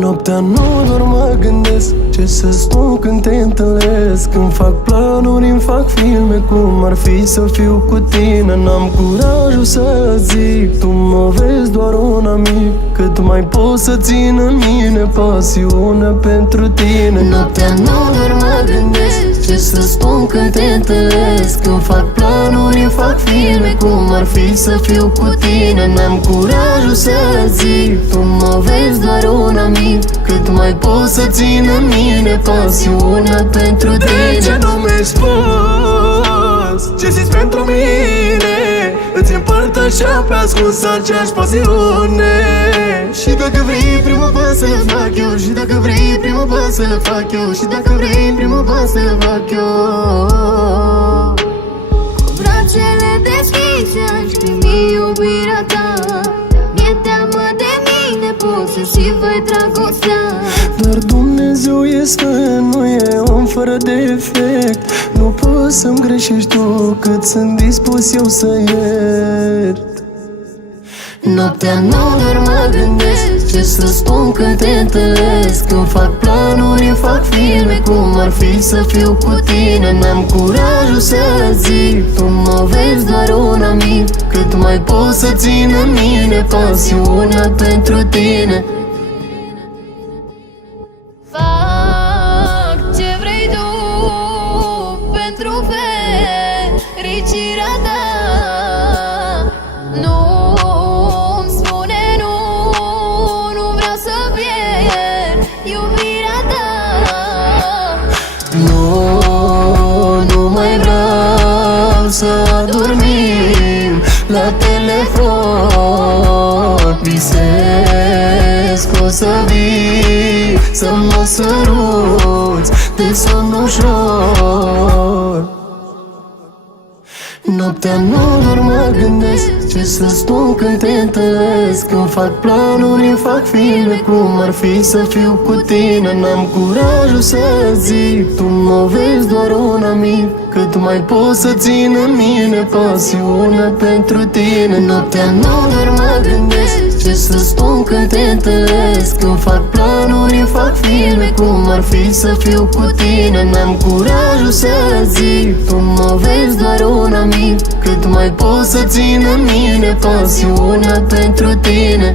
Noaptea nu doar mă gândesc ce să spun când te întâlnesc. Când fac planuri, îmi fac filme cum ar fi să fiu cu tine. N-am curajul să zic, tu mă vezi doar un amic. Cât mai pot să țin în mine pasiune pentru tine. Noaptea nu doar mă gândesc ce să spun când te întâlnesc. Când fac planuri, îmi fac filme cum ar fi să fiu cu tine. N-am curajul să zic, tu mă vezi doar un amic. Cât mai pot să țin în mine pasiunea pentru tine. De ce nu mi-ai spus ce simți pentru mine? Îți împărtășeam pe ascuns aceeași pasiune. Și dacă vrei primul pas să le fac eu, și dacă vrei primul pas să le fac eu, și dacă vrei primul pas să le fac eu. Cu brațele deschise aș primi iubirea ta. Mi-e teamă de mine, posesivă e dragostea. Doar Dumnezeu e sfânt, nu e om fără defect. Nu poți să-mi greșești tu cât sunt dispus eu să iert. Noaptea nu doar mă gândesc ce să spun când te întâlnesc. Când fac planuri, îmi fac filme cum ar fi să fiu cu tine. N-am curajul să zic, tu mă vezi doar un amic. Cât mai pot să țin în mine pasiunea pentru tine. Fac ce vrei tu pentru fericirea ta. Nu-mi spune nu, nu vreau să pierd iubirea ta. Nu mai vreau să dormim la telefon. Visez că o să vii să mă săruți de somn ușor. Noaptea nu doar mă gândesc ce să spun când te întâlnesc. Când fac planuri, îmi fac filme cum ar fi să fiu cu tine. N-am curajul să zic, tu mă vezi doar un amic. Cât mai pot să țin în mine pasiunea pentru tine. Noaptea nu doar mă gândesc ce să spun când te întâlnesc. Când fac planuri, îmi fac filme cum ar fi să fiu cu tine. N-am curajul să zic, tu mă vezi doar un amic. Cât mai pot să țin în mine pasiunea pentru tine.